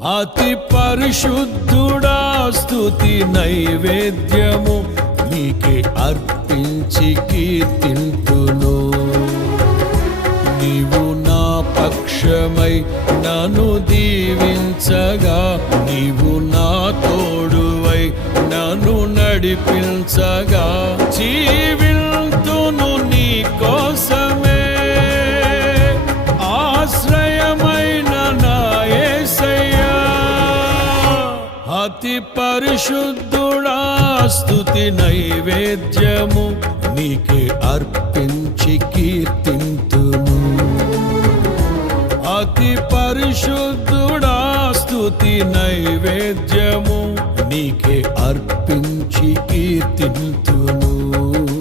అతి పరిశుద్ధుడా స్తుతి నైవేద్యము నీకే అర్పించి కీర్తింతును. నీవు నా పక్షమై నన్ను దీవించగా, నీవు నా తోడువై నన్ను నడిపించగా, జీవింతును నీ కోసమే ఆశ్రయమైన నా యేసయ్యా. అతి పరిశుద్ధుడా స్తుతి నైవేద్యము నీకే అర్పించి కీర్తింతును. అతి పరిశుద్ధుడా స్తుతి నైవేద్యము నీకే అర్పించి కీర్తింతును.